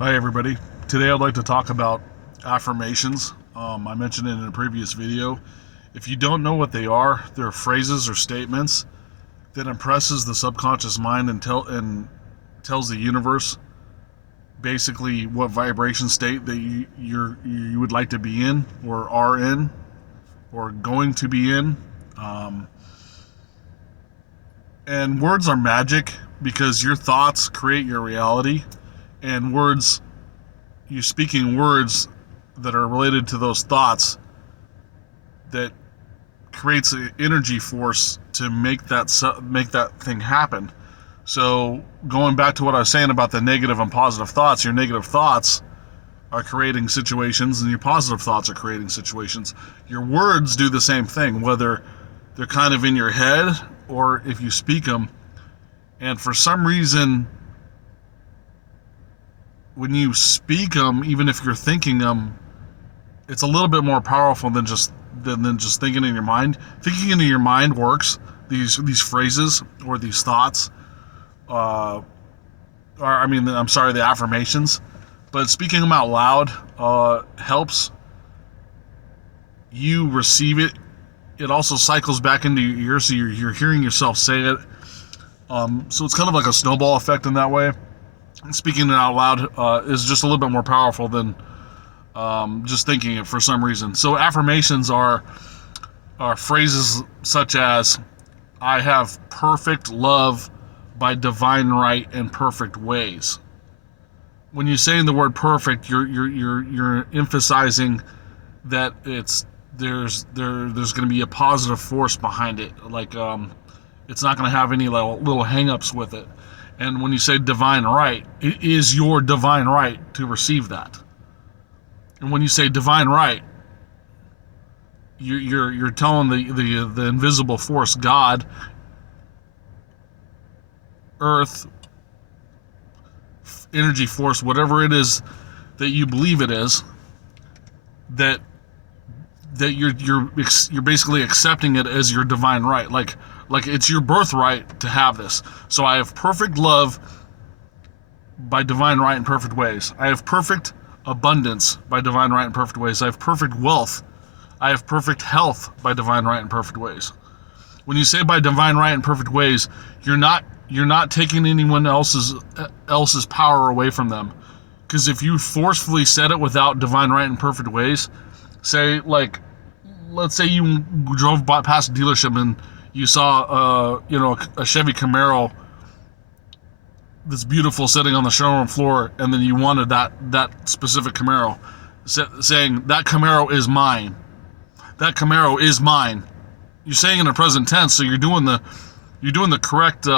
Hi, everybody. Today I'd like to talk about affirmations. I mentioned it in a previous video. If you don't know what they are, they're phrases or statements that impresses the subconscious mind and tells the universe basically what vibration state that you would like to be in, or are in, or going to be in. Um, and words are magic because your thoughts create your reality, and you speaking words that are related to those thoughts that creates an energy force to make that thing happen. So going back to what I was saying about the negative and positive thoughts, your negative thoughts are creating situations and your positive thoughts are creating situations. Your words do the same thing, whether they're kind of in your head or if you speak them. And for some reason, when you speak them, even if you're thinking them, it's a little bit more powerful than just thinking in your mind. Thinking in your mind works. These phrases or these thoughts, the affirmations. But speaking them out loud helps you receive it. It also cycles back into your ears, so you're hearing yourself say it. So it's kind of like a snowball effect in that way. Speaking it out loud is just a little bit more powerful than just thinking it for some reason. So affirmations are phrases such as "I have perfect love by divine right and perfect ways." When you're saying the word perfect, you're emphasizing that there's going to be a positive force behind it. Like it's not going to have any little hang-ups with it. And when you say divine right, it is your divine right to receive that. And when you say divine right, you're telling the invisible force, God, Earth, energy force, whatever it is that you believe it is, that you're basically accepting it as your divine right. Like it's your birthright to have this. So I have perfect love by divine right and perfect ways. I have perfect abundance by divine right and perfect ways. I have perfect wealth. I have perfect health by divine right and perfect ways. When you say by divine right and perfect ways, you're not taking anyone else's power away from them. Because if you forcefully said it without divine right and perfect ways, say let's say you drove past a dealership and you saw a Chevy Camaro that's beautiful sitting on the showroom floor, and then you wanted that specific Camaro, saying that Camaro is mine. That Camaro is mine. You're saying in the present tense, so you're doing the correct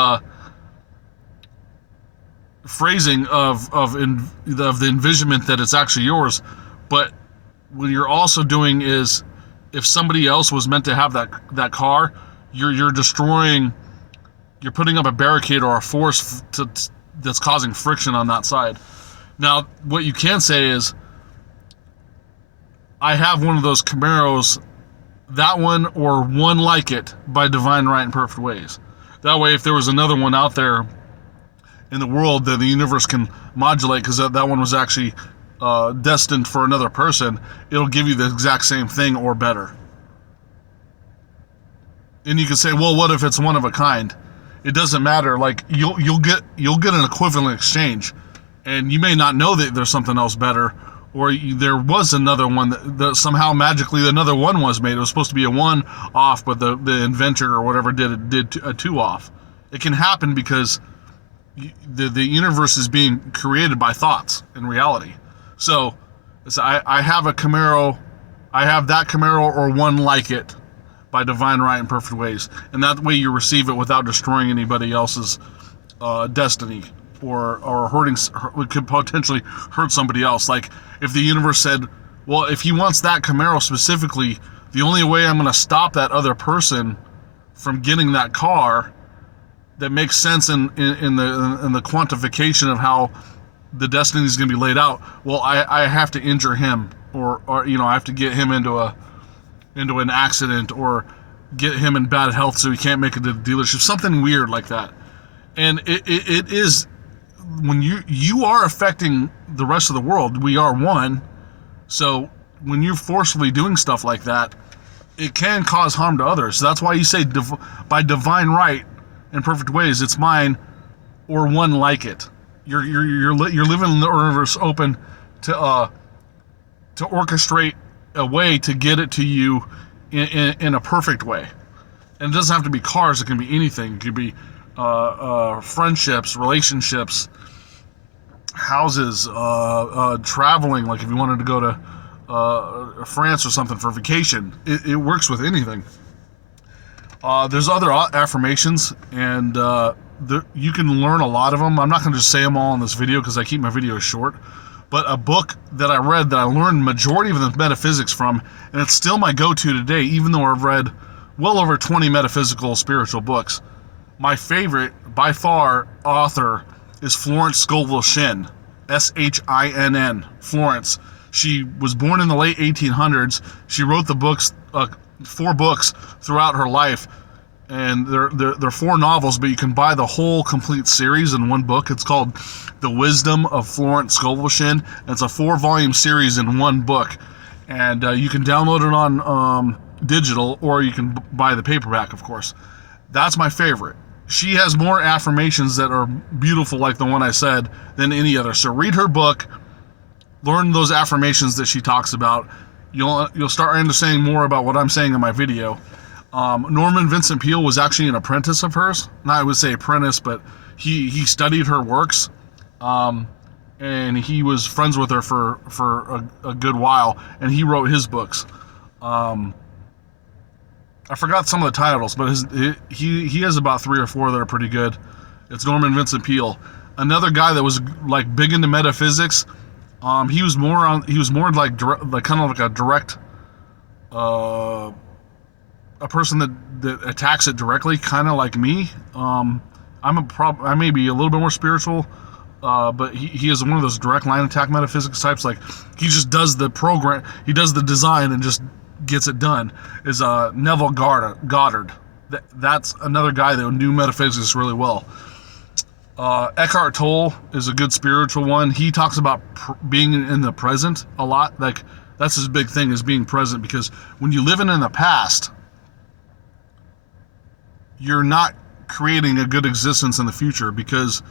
phrasing of the envisionment that it's actually yours. But what you're also doing is, if somebody else was meant to have that car, you're destroying. You're putting up a barricade or a force that's causing friction on that side. Now, what you can say is, I have one of those Camaros, that one or one like it, by divine right and perfect ways. That way, if there was another one out there in the world that the universe can modulate, because that one was actually destined for another person, it'll give you the exact same thing or better. And you can say, well, what if it's one of a kind? It doesn't matter. Like you'll get an equivalent exchange, and you may not know that there's something else better, or there was another one that somehow magically another one was made. It was supposed to be a one off, but the inventor or whatever did a two off. It can happen because the universe is being created by thoughts and reality. So I have a Camaro, I have that Camaro or one like it by divine right and perfect ways, and that way you receive it without destroying anybody else's destiny or hurting. It could potentially hurt somebody else. Like if the universe said, well, if he wants that Camaro specifically, the only way I'm going to stop that other person from getting that car that makes sense in the quantification of how the destiny is going to be laid out. Well, I have to injure him, or I have to get him into an accident, or get him in bad health so he can't make it to the dealership. Something weird like that. And it is when you are affecting the rest of the world. We are one. So when you're forcefully doing stuff like that, it can cause harm to others. So that's why you say by divine right in perfect ways, it's mine or one like it. You're living in the universe open to orchestrate a way to get it to you in a perfect way. And it doesn't have to be cars. It can be anything. It could be friendships, relationships, houses, traveling. Like if you wanted to go to France or something for vacation, it works with anything. There's other affirmations, and you can learn a lot of them. I'm not going to just say them all in this video because I keep my videos short. But a book that I read that I learned majority of the metaphysics from, and it's still my go-to today, even though I've read well over 20 metaphysical spiritual books. My favorite, by far, author is Florence Scovel Shinn, Shinn, Florence. She was born in the late 1800s. She wrote the books, 4 books throughout her life, and they're 4 novels, but you can buy the whole complete series in one book. It's called The Wisdom of Florence Scovel Shinn. It's a 4-volume series in one book, and you can download it on digital, or you can buy the paperback, of course. That's my favorite. She has more affirmations that are beautiful, like the one I said, than any other. So read her book, learn those affirmations that she talks about. You'll start understanding more about what I'm saying in my video. Norman Vincent Peale was actually an apprentice of hers. Not I would say apprentice, but he studied her works, and he was friends with her for a good while, and he wrote his books. I forgot some of the titles, but he has about 3 or 4 that are pretty good. It's Norman Vincent Peale. Another guy that was like big into metaphysics. He was more like kind of like a direct, a person that attacks it directly, kind of like me. I may be a little bit more spiritual, but he is one of those direct line attack metaphysics types. Like he just does the program, he does the design and just gets it done. Is Neville Goddard. That's another guy that knew metaphysics really well. Eckhart Tolle is a good spiritual one. He talks about being in the present a lot. Like that's his big thing, is being present, because when you live in the past, you're not creating a good existence in the future, because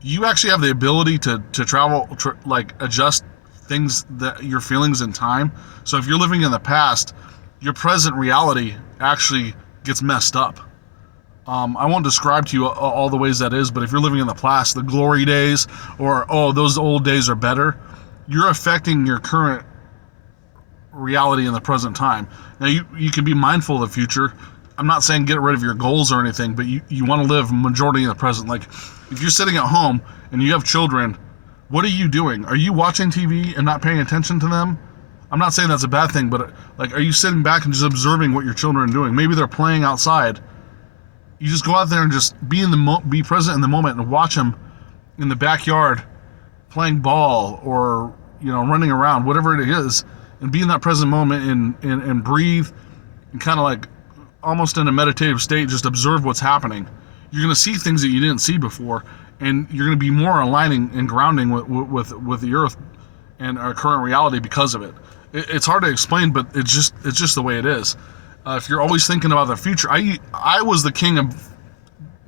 you actually have the ability to travel, like adjust things, that your feelings in time. So if you're living in the past, your present reality actually gets messed up. I won't describe to you all the ways that is, but if you're living in the past, the glory days, or those old days are better, you're affecting your current reality in the present time. Now you can be mindful of the future. I'm not saying get rid of your goals or anything, but you want to live majority in the present. Like if you're sitting at home and you have children, what are you doing? Are you watching TV and not paying attention to them? I'm not saying that's a bad thing, but like, are you sitting back and just observing what your children are doing? Maybe they're playing outside. You just go out there and just be present in the moment and watch them in the backyard playing ball, or running around, whatever it is, and be in that present moment and breathe and kind of like almost in a meditative state, just observe what's happening. You're going to see things that you didn't see before, and you're going to be more aligning and grounding with the earth and our current reality because of it. It's hard to explain, but it's just the way it is. If you're always thinking about the future, I was the king of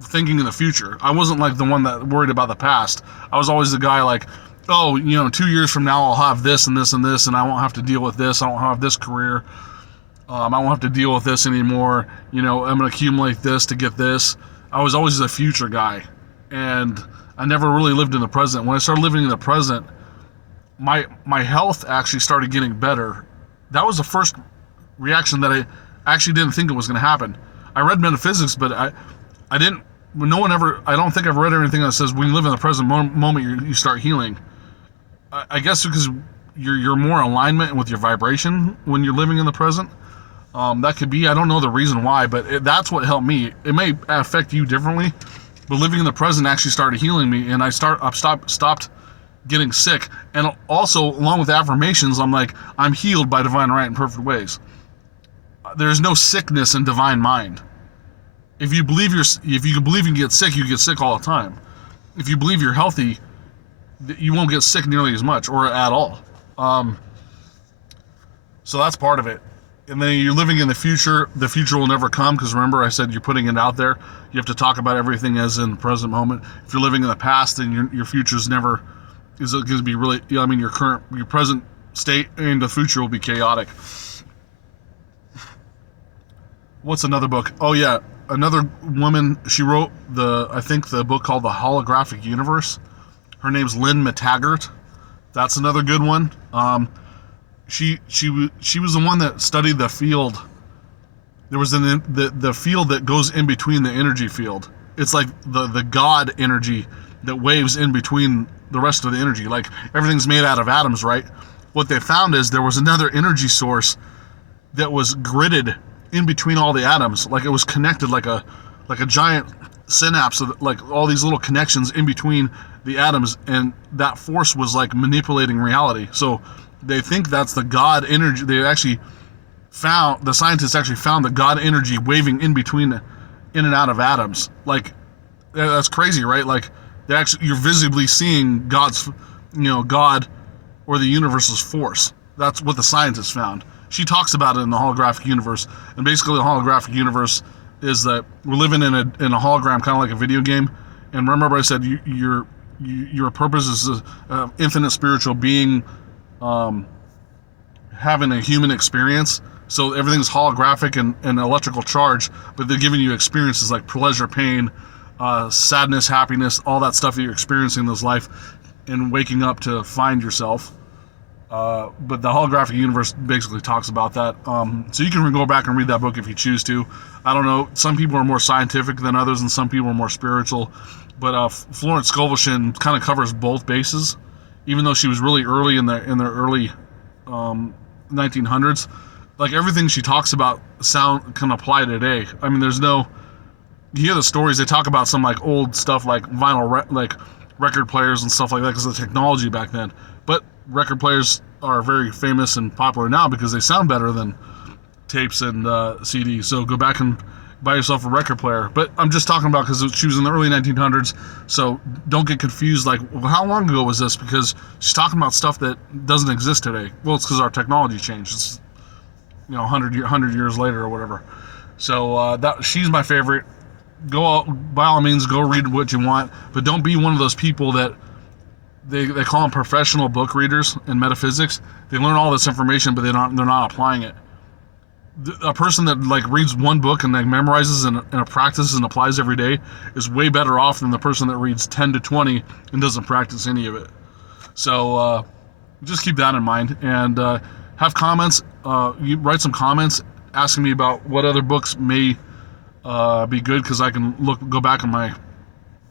thinking in the future. I wasn't like the one that worried about the past. I was always the guy like, 2 years from now I'll have this and this and this, and I won't have to deal with this. I won't have this career. I won't have to deal with this anymore. I'm going to accumulate this to get this. I was always a future guy, and I never really lived in the present. When I started living in the present, my health actually started getting better. That was the first reaction that I actually didn't think it was going to happen. I read metaphysics, but I didn't. No one ever. I don't think I've read anything that says when you live in the present moment you start healing. I guess because you're more in alignment with your vibration when you're living in the present. That could be. I don't know the reason why, but that's what helped me. It may affect you differently, but living in the present actually started healing me, and I stopped getting sick. And also, along with affirmations, I'm healed by divine right and perfect ways. There's no sickness in divine mind. If you believe you can get sick, you get sick all the time. if you believe you're healthy, you won't get sick nearly as much or at all. So that's part of it. And then you're living in the future. The future will never come because remember I said you're putting it out there. You have to talk about everything as in the present moment. If you're living in the past, then your future's never is going to be really. I mean, your present state and the future will be chaotic. What's another book? Oh yeah, another woman. She wrote I think the book called The Holographic Universe. Her name's Lynn McTaggart. That's another good one. She was the one that studied the field. There was the field that goes in between the energy field. It's like the God energy that waves in between the rest of the energy. Like everything's made out of atoms, right? What they found is there was another energy source that was gridded in between all the atoms, like it was connected like a giant synapse of like all these little connections in between the atoms, and that force was like manipulating reality. So they think that's the God energy. The scientists actually found the God energy waving in and out of atoms. Like that's crazy, right? Like you're visibly seeing God or the universe's force. That's what the scientists found. She talks about it in the holographic universe, and basically the holographic universe is that we're living in a hologram, kind of like a video game. And remember, I said your purpose is an infinite spiritual being, having a human experience. So everything's holographic and electrical charge, but they're giving you experiences like pleasure, pain, sadness, happiness, all that stuff that you're experiencing in this life, and waking up to find yourself. But the holographic universe basically talks about that. So you can go back and read that book if you choose to. I don't know. Some people are more scientific than others, and some people are more spiritual. But Florence Scovel kind of covers both bases, even though she was really early in the early 1900s. Like everything she talks about can apply today. I mean, you hear the stories. They talk about some like old stuff like vinyl record players and stuff like that because of the technology back then. But record players are very famous and popular now because they sound better than tapes and CDs. So go back and buy yourself a record player. But I'm just talking about because she was in the early 1900s. So don't get confused. Like, well, how long ago was this? Because she's talking about stuff that doesn't exist today. Well, it's because our technology changed. It's 100 years later or whatever. So she's my favorite. By all means, go read what you want, but don't be one of those people that they call them professional book readers in metaphysics. They learn all this information, but they're not applying it. A person that like reads one book and like memorizes and practices and applies every day is way better off than the person that reads 10 to 20 and doesn't practice any of it. So just keep that in mind, and have comments. You write some comments asking me about what other books may be good, because I can go back in my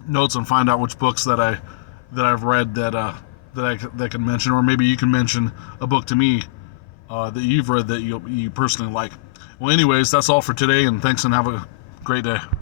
notes and find out which books that I've read that I can mention, or maybe you can mention a book to me that you've read that you personally like. Well, anyways, that's all for today, and thanks, and have a great day.